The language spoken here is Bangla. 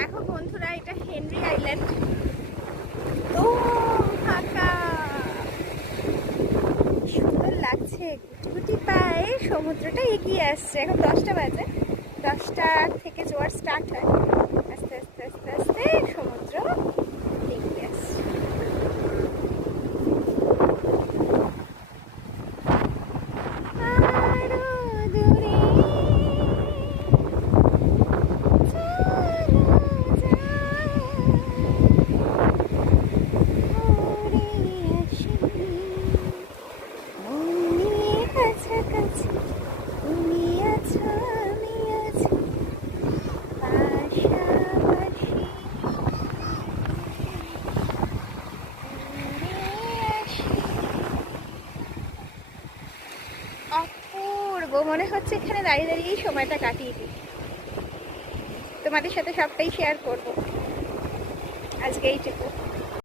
দেখো বন্ধুরা, এটা হেনরি আইল্যান্ড। তো ফাঁকা, সুন্দর লাগছে। গুটি পায়ে সমুদ্রটা এগিয়ে আসছে। এখন 10টা বাজে, 10টা থেকে জোয়ার স্টার্ট হয়। আস্তে আস্তে আস্তে আস্তে সমুদ্র এগিয়ে আসছে। অপূর্ব মনে হচ্ছে এখানে দাঁড়িয়ে দাঁড়িয়েই সময়টা কাটিয়ে দিই। তোমাদের সাথে সবটাই শেয়ার করবো আজকে এইটুকু।